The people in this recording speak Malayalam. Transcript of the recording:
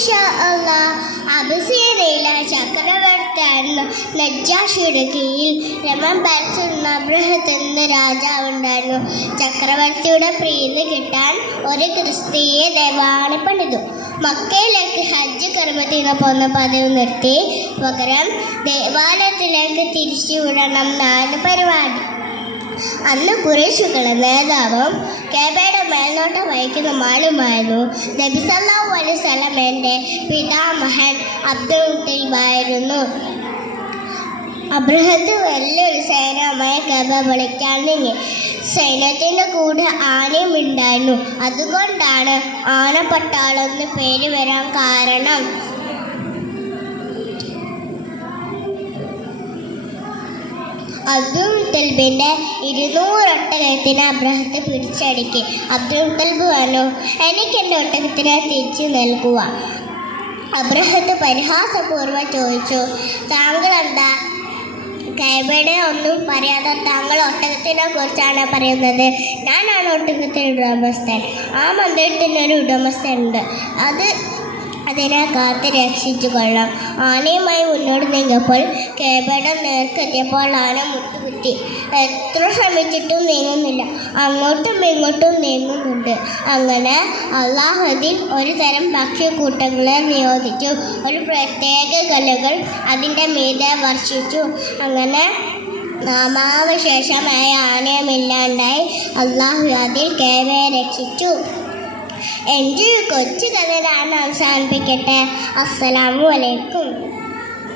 ഇൻഷാ അല്ലാഹ് അബസീനയിലെ ചക്രവർത്തിയായിരുന്ന നജ്ജാഷിയുടെ കീഴിൽ യമൻ ഭരിച്ചിരുന്ന അബ്രഹത്ത് എന്ന രാജാവുണ്ടായിരുന്നു. ചക്രവർത്തിയുടെ പ്രീതി കിട്ടാൻ ഒരു ക്രിസ്തീയ ദേവാലയം പണിതു. മക്കയിലേക്ക് ഹജ്ജ് കർമ്മത്തിന് പോകുന്ന പതിവ് നിർത്തി പകരം ദേവാലയത്തിലേക്ക് തിരിച്ചുവിടണം എന്നാണ് പരിപാടി. അന്ന് ഖുറൈശുകളുടെ നേതാവും കഅബയുടെ മേൽനോട്ടം വഹിക്കുന്ന ആളുമായിരുന്നു നബി സല്ലല്ലാഹു അലൈഹി വസല്ലമയുടെ പിതാമഹൻ അബ്ദുൽ മുത്തലിബായിരുന്നു. അബ്രഹത്ത് വലിയൊരു സൈന്യവുമായി കഅബ പൊളിക്കാൻ നീങ്ങി. സൈന്യത്തിൻ്റെ കൂടെ ആനയും ഉണ്ടായിരുന്നു. അതുകൊണ്ടാണ് ആനപ്പട്ടാളം എന്ന് പേര് വരാൻ കാരണം. അബ്ദുൽ മുത്തലിബിൻ്റെ 200 ഒട്ടകത്തിന് അബ്രഹത്ത് പിടിച്ചടക്കി. അബ്ദുൽ മുത്തലിബ് പറഞ്ഞു, എനിക്ക് എൻ്റെ ഒട്ടകത്തിനെ തിരിച്ചു നൽകുക. അബ്രഹത്ത് പരിഹാസപൂർവ്വം ചോദിച്ചു, താങ്കൾ എന്താ കഅബയുടെ ഒന്നും പറയാതെ താങ്കൾ ഒട്ടകത്തിനെ കുറിച്ചാണ് പറയുന്നത്? ഞാനാണ് ഒട്ടകത്തിൻ്റെ ഉടമസ്ഥൻ. ആ മന്ദിരത്തിനൊരു ഉടമസ്ഥനുണ്ട്. അതിനെ കാത്ത് രക്ഷിച്ചു കൊള്ളാം. ആനയുമായി മുന്നോട്ട് നീങ്ങിയപ്പോൾ കഅബയുടെ നേർക്കെത്തിയപ്പോൾ ആന മുട്ടുകുത്തി. എത്ര ശ്രമിച്ചിട്ടും നീങ്ങുന്നില്ല. അങ്ങോട്ടും ഇങ്ങോട്ടും നീങ്ങുന്നുണ്ട്. അങ്ങനെ അല്ലാഹു അതിൽ ഒരു തരം ഭക്ഷ്യക്കൂട്ടങ്ങളെ നിയോഗിച്ചു. ഒരു പ്രത്യേക കല്ലുകൾ അതിൻ്റെ മീതെ വർഷിച്ചു. അങ്ങനെ നാമാവശേഷമായ ആനയുമില്ലാണ്ടായി. അല്ലാഹു അതിൽ കഅബയെ രക്ഷിച്ചു. എൻ്റെ കൊച്ചു കഥ അവസാനിപ്പിക്കട്ടെ. അസ്സലാമു അലൈക്കും.